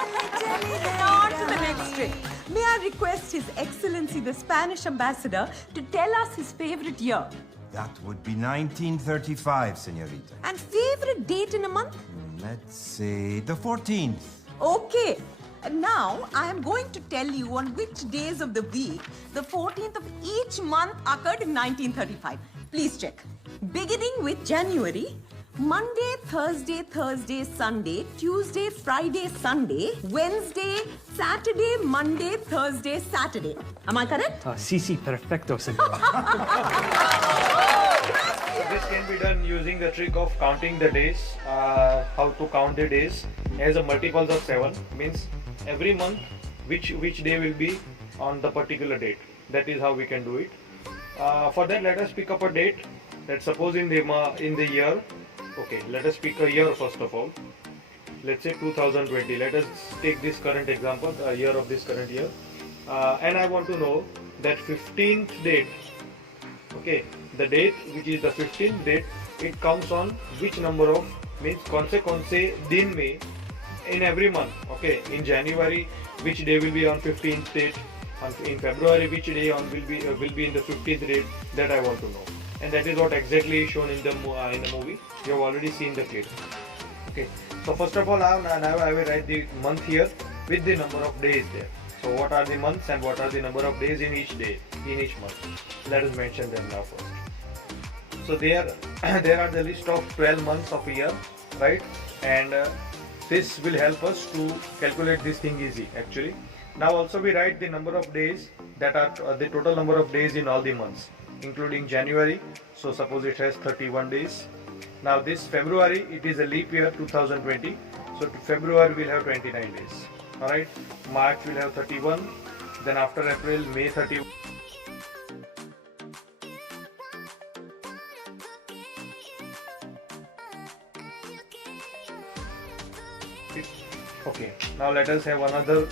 Now on to the next trick. May I request His Excellency the Spanish Ambassador to tell us his favorite year? That would be 1935, señorita. And favorite date in a month? Let's say the 14th. Okay. And now I am going to tell you on which days of the week the 14th of each month occurred in 1935. Please check. Beginning with January, Monday, Thursday, Sunday, Tuesday, Friday, Sunday, Wednesday, Saturday, Monday, Thursday, Saturday. Am I correct? Sí, perfecto, señora. This can be done using the trick of counting the days. How to count the days as a multiples of 7 means every month which day will be on the particular date. That is how we can do it. For that, let us pick up a date. Let's suppose in the year. Okay, let us pick a year first of all. Let's say 2020. Let us take this current example, the year of this current year, and I want to know that 15th date. Okay, the date which is the 15th date, it comes on which number of means कौन से दिन में in every month. Okay, in January which day will be on 15th date, in February which day will be in the 15th date. That I want to know, and that is what exactly is shown in the movie. You have already seen the clip. Okay, so first of all now I will write the month here with the number of days there. So what are the months and what are the number of days in each day, in each month? Let us mention them now first. So there are the list of 12 months of a year, right? And this will help us to calculate this thing easy actually. Now also we write the number of days that are the total number of days in all the months, including January. So suppose it has 31 days. Now this February, it is a leap year 2020. So February will have 29 days. Alright, March will have 31. Then after April, May 31. Okay, now let us have another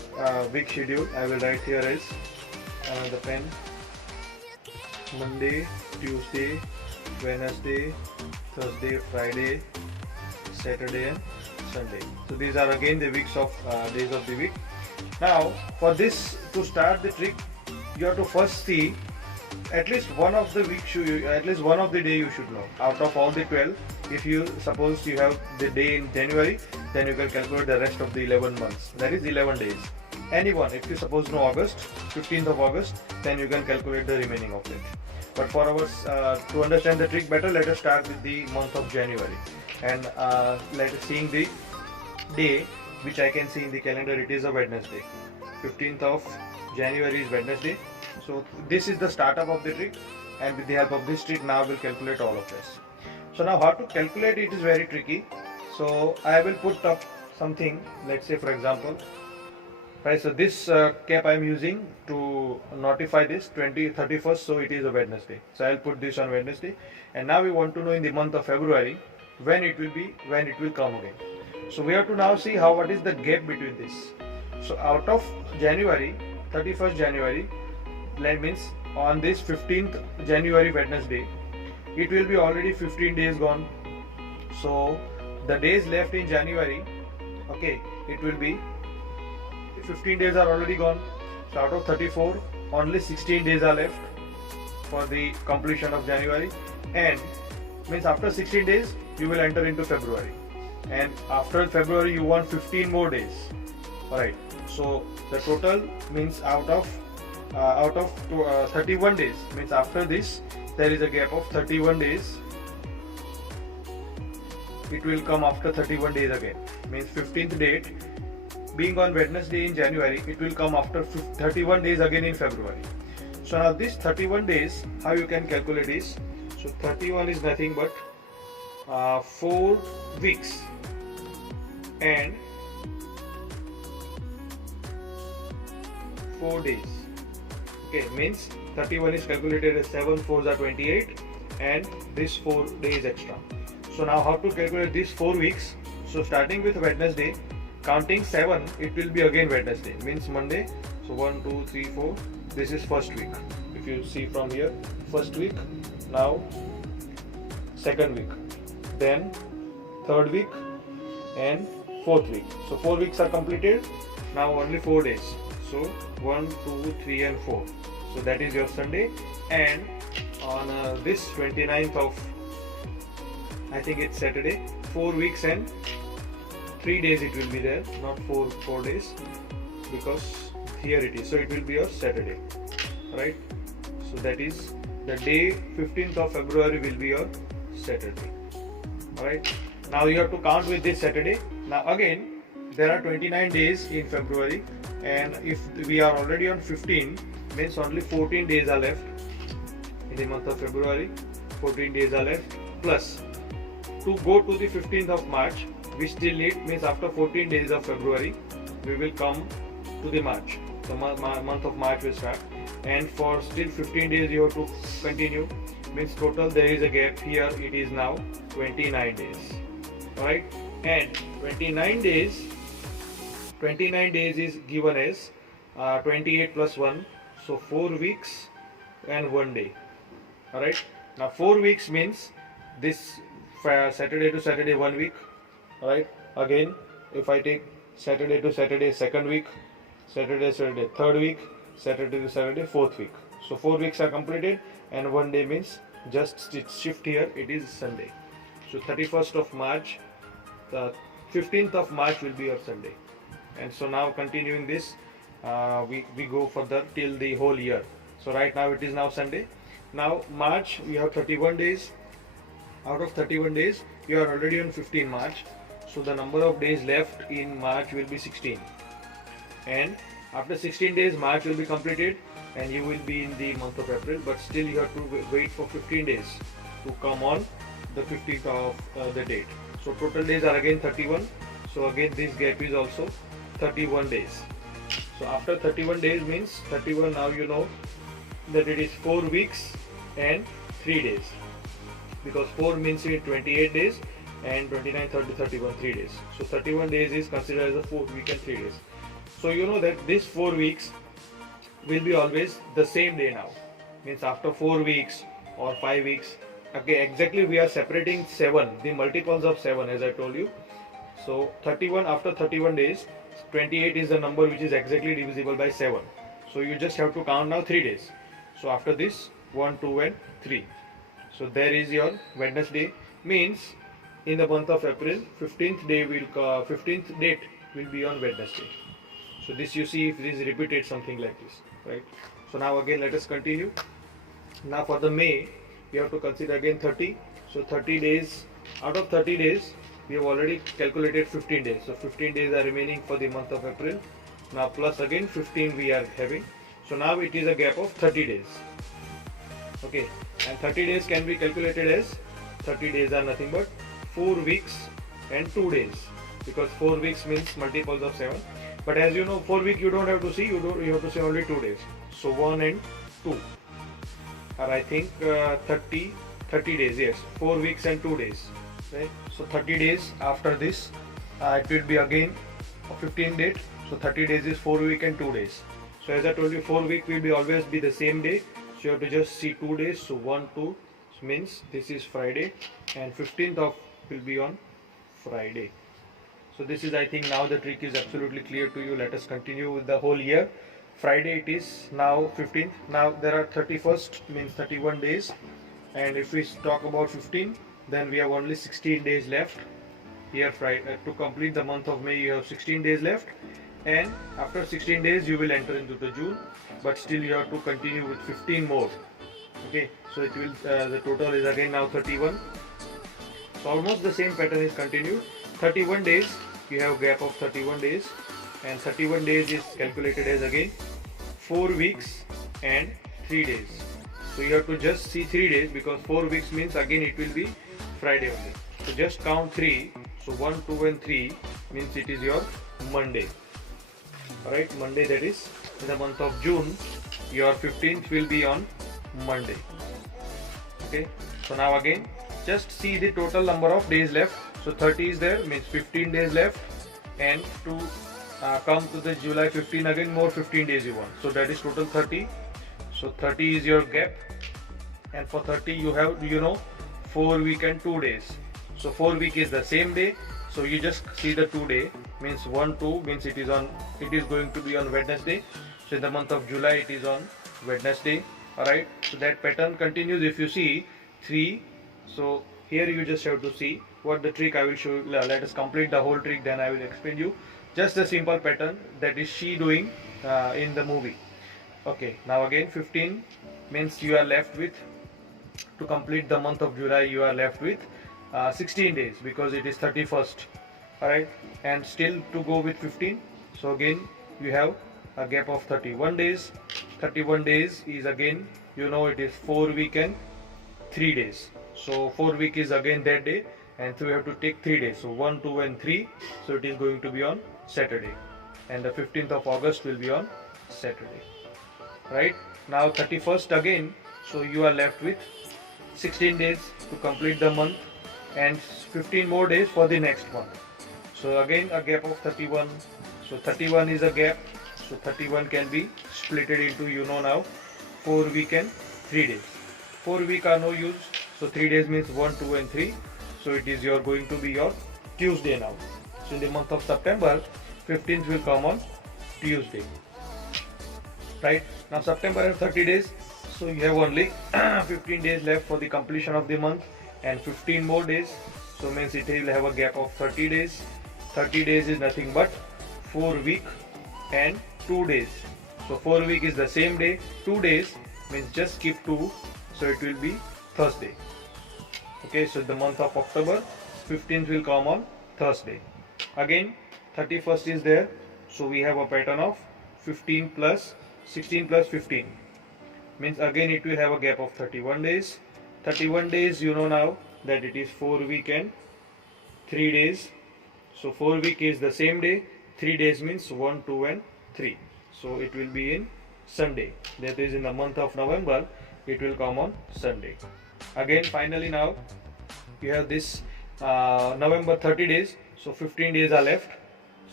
week schedule. I will write here as the pen. Monday, Tuesday, Wednesday, Thursday, Friday, Saturday and Sunday. So these are again the weeks of days of the week. Now for this, to start the trick, you have to first see at least one of the week at least one of the day you should know out of all the 12. If you suppose you have the day in January, then you can calculate the rest of the 11 months. That is 11 days. Anyone, if you suppose know August, 15th of August, then you can calculate the remaining of it. But for our to understand the trick better, let us start with the month of January, and let us seeing the day which I can see in the calendar. It is a Wednesday. 15th of January is Wednesday. So this is the startup of the trick, and with the help of this trick now we'll calculate all of this. So now how to calculate it is very tricky. So I will put up something, let's say for example, right, so this cap I am using to notify this 31st, so it is a Wednesday. So I'll put this on Wednesday, and now we want to know in the month of February when it will come again. So we have to now see what is the gap between this. So out of January, 31st January, that means on this 15th January Wednesday, it will be already 15 days gone. So the days left in January, okay, it will be 15 days are already gone. So out of 34, only 16 days are left for the completion of January, and means after 16 days you will enter into February, and after February you want 15 more days. Alright, so the total means out of 31 days, means after this there is a gap of 31 days. It will come after 31 days again, means 15th date being on Wednesday in January, it will come after 31 days again in February. So now this 31 days, how you can calculate is, so 31 is nothing but 4 weeks and 4 days. Okay, means 31 is calculated as 7 4s are 28, and this 4 days extra. So now how to calculate these 4 weeks? So starting with Wednesday, counting 7, it will be again Wednesday, means Monday. So 1 2 3 4, this is first week. If you see from here, first week, now second week, then third week and fourth week. So 4 weeks are completed. Now only 4 days. So 1, 2, 3 and 4. So that is your Sunday. And on this 29th of, I think it's Saturday, 4 weeks and 3 days it will be there, not 4 days, because here it is. So it will be your Saturday, right? So that is the day 15th of February will be your Saturday. Alright. Now you have to count with this Saturday. Now again, there are 29 days in February, and if we are already on 15, means only 14 days are left in the month of February. 14 days are left. Plus, to go to the 15th of March, we still need, means after 14 days of February, we will come to the March. The month of March will start, and for still 15 days you have to continue. Means total there is a gap here. It is now 29 days. Right? And 29 days is given as 28 plus 1, so 4 weeks and 1 day. Alright. Now 4 weeks means this Saturday to Saturday 1 week. Alright. Again, if I take Saturday to Saturday second week, Saturday third week, Saturday to Saturday fourth week. So 4 weeks are completed, and 1 day means just shift here, it is Sunday. So 31st of March, the 15th of March will be your Sunday. And so now continuing this, we go further till the whole year. So right now it is now Sunday. Now March, we have 31 days. Out of 31 days, you are already on 15 March. So the number of days left in March will be 16. And after 16 days, March will be completed, and you will be in the month of April, but still you have to wait for 15 days to come on the 15th of the date. So total days are again 31. So again this gap is also 31 days. So after 31 days means 31, now you know that it is 4 weeks and 3 days, because 4 means 28 days and 29, 30, 31, 3 days. So 31 days is considered as a 4 week and 3 days. So you know that this 4 weeks will be always the same day now. Means after 4 weeks or 5 weeks, okay, exactly we are separating 7, the multiples of 7 as I told you. So 31, after 31 days, 28 is the number which is exactly divisible by 7. So you just have to count now 3 days. So after this, 1, 2 and 3. So there is your Wednesday. Means in the month of April, 15th date will be on Wednesday. So this you see if this is repeated something like this, right? So now again let us continue. Now for the May, you have to consider again 30. So 30 days, out of 30 days, we have already calculated 15 days. So 15 days are remaining for the month of April. Now plus again 15 we are having. So now it is a gap of 30 days. Okay, and 30 days can be calculated as 30 days are nothing but 4 weeks and 2 days, because 4 weeks means multiples of 7. But as you know, 4 week you don't have to see, you have to say only 2 days. So 1 and 2 are I think 30 days, yes, 4 weeks and 2 days, right? So 30 days after this, it will be again a 15 date. So 30 days is 4 week and 2 days. So as I told you, 4 week will be always be the same day. So you have to just see 2 days. So 1, 2 means this is Friday, and 15th of will be on Friday. So this is, I think now the trick is absolutely clear to you. Let us continue with the whole year. Friday it is now 15th. Now there are 31st means 31 days, and if we talk about 15, then we have only 16 days left. Here Friday, to complete the month of May, you have 16 days left, and after 16 days you will enter into the June, but still you have to continue with 15 more. Okay, so it will the total is again now 31. So almost the same pattern is continued. 31 days, you have gap of 31 days, and 31 days is calculated as again 4 weeks and 3 days. So you have to just see 3 days, because 4 weeks means again it will be Friday only. So just count 3. So 1, 2 and 3 means it is your Monday. Alright, Monday, that is in the month of June, your 15th will be on Monday. Okay, so now again just see the total number of days left. So 30 is there, means 15 days left, and to come to the July 15 again more 15 days you want. So that is total 30. So 30 is your gap, and for 30 you have 4 week and 2 days. So 4 week is the same day. So you just see the 2 day, means 1 2 means it is going to be on Wednesday. So in the month of July it is on Wednesday. Alright, so that pattern continues. If you see 3, so here you just have to see what the trick I will show you. Let us complete the whole trick, then I will explain you just a simple pattern that is she doing in the movie. Okay, now again 15 means you are left with, to complete the month of July you are left with 16 days because it is 31st. Alright, and still to go with 15, so again you have a gap of 31 days. 31 days is again, you know, it is 4 week and 3 days. So 4 week is again that day, and so we have to take 3 days. So 1 2 and 3, so it is going to be on Saturday, and the 15th of August will be on Saturday. Right, now 31st again, so you are left with 16 days to complete the month and 15 more days for the next month. So again a gap of 31. So 31 is a gap, so 31 can be splitted into, you know, now 4 week and 3 days. 4 week are no use, so 3 days means 1 2 and 3, so it is going to be your Tuesday now. So in the month of September, 15th will come on Tuesday. Right, now September has 30 days, so you have only 15 days left for the completion of the month and 15 more days, so means it will have a gap of 30 days. 30 days is nothing but 4 week and 2 days. So 4 week is the same day, 2 days means just skip 2, so it will be Thursday. Okay, so the month of October, 15th will come on Thursday. Again 31st is there, so we have a pattern of 15 plus 16 plus 15, means again it will have a gap of 31 days. 31 days, you know now that it is 4 week and 3 days. So 4 week is the same day, 3 days means 1 2 and 3, so it will be in Sunday, that is in the month of November it will come on Sunday. Again finally now you have this November 30 days, so 15 days are left,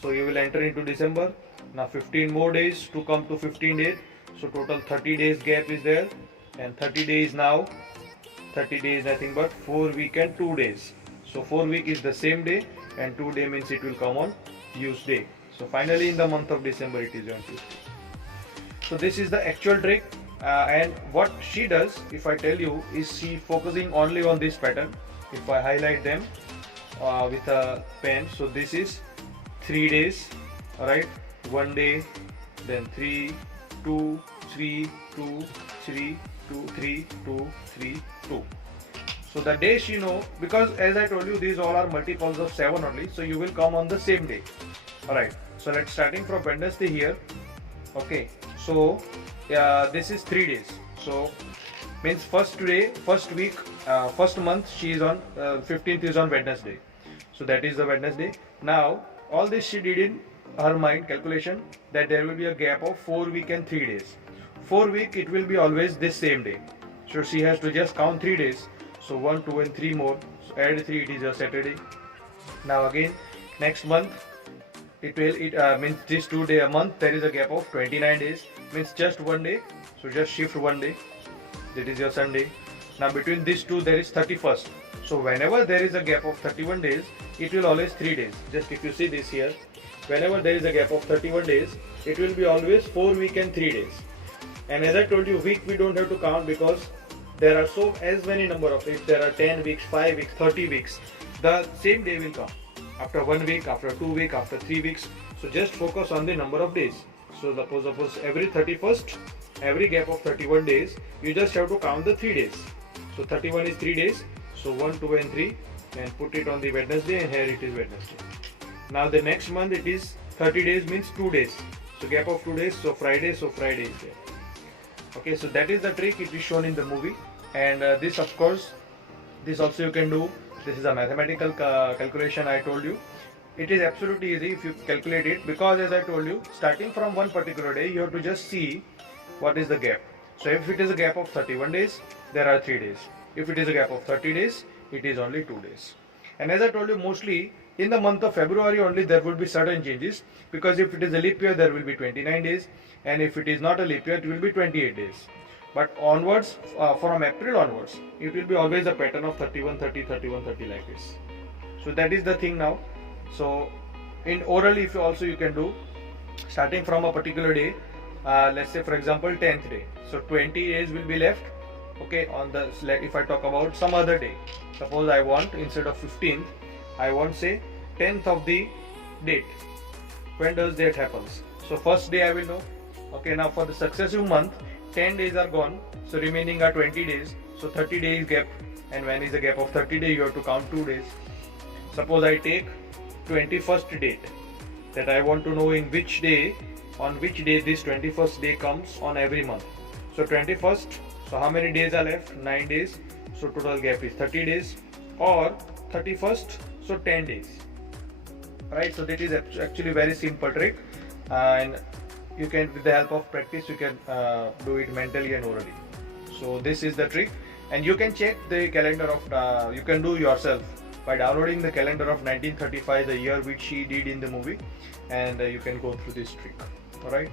so you will enter into December. Now 15 more days to come to 15 days, so total 30 days gap is there, and 30 days now, 30 days nothing but 4 week and 2 days. So 4 week is the same day and 2 day means it will come on Tuesday. So finally in the month of December it is on Tuesday. So this is the actual trick, and what she does, if I tell you, is she focusing only on this pattern. If I highlight them with a pen, so this is 3 days, alright, 1 day, then 3 2 3 2 3 2 3 2 3 2. So the day she know, because as I told you these all are multiples of 7 only, so you will come on the same day. Alright, so let's starting from Wednesday here. Okay, so this is 3 days, so means first day, first week, first month she is on 15th is on Wednesday, so that is the Wednesday. Now all this she did in her mind calculation that there will be a gap of 4 week and 3 days. 4 week it will be always this same day, so she has to just count 3 days, so 1 2 and 3 more, so add 3, it is a Saturday. Now again next month it will means this 2 day a month, there is a gap of 29 days, means just 1 day, so just shift 1 day, that is your Sunday. Now between these two there is 31st, so whenever there is a gap of 31 days it will always 3 days. Just if you see this here, whenever there is a gap of 31 days it will be always 4 week and 3 days. And as I told you, week we don't have to count because there are so as many number of, if there are 10 weeks, 5 weeks, 30 weeks, the same day will come after 1 week, after 2 weeks, after 3 weeks. So just focus on the number of days. So suppose every 31st, every gap of 31 days, you just have to count the 3 days. So 31 is 3 days, so 1 2 and 3, and put it on the Wednesday, and here it is Wednesday. Now the next month it is 30 days means 2 days, so gap of 2 days, so Friday is there. Okay, so that is the trick, it is shown in the movie. And this of course, this also you can do. This is a mathematical calculation I told you. It is absolutely easy if you calculate it, because as I told you, starting from one particular day you have to just see what is the gap. So if it is a gap of 31 days, there are 3 days. If it is a gap of 30 days, it is only 2 days. And as I told you, mostly in the month of February only there will be certain changes, because if it is a leap year there will be 29 days, and if it is not a leap year it will be 28 days. But onwards, from April onwards, it will be always a pattern of 31 30 31 30 like this. So that is the thing now. So in oral, if you also you can do starting from a particular day. Let's say for example 10th day. So 20 days will be left. Okay, on the if I talk about some other day, suppose I want instead of 15th, I want say 10th of the date. When does that happens? So first day I will know. Okay, now for the successive month, 10 days are gone, so remaining are 20 days. So 30 days gap, and when is the gap of 30 days, you have to count 2 days. Suppose I take 21st date, that I want to know in which day, on which day this 21st day comes on every month. So 21st, so how many days are left? 9 days. So total gap is 30 days, or 31st, so 10 days. Right, so that is actually very simple trick, and you can, with the help of practice, you can do it mentally and orally. So this is the trick, and you can check the calendar of you can do yourself by downloading the calendar of 1935, the year which she did in the movie, and you can go through this trick. All right.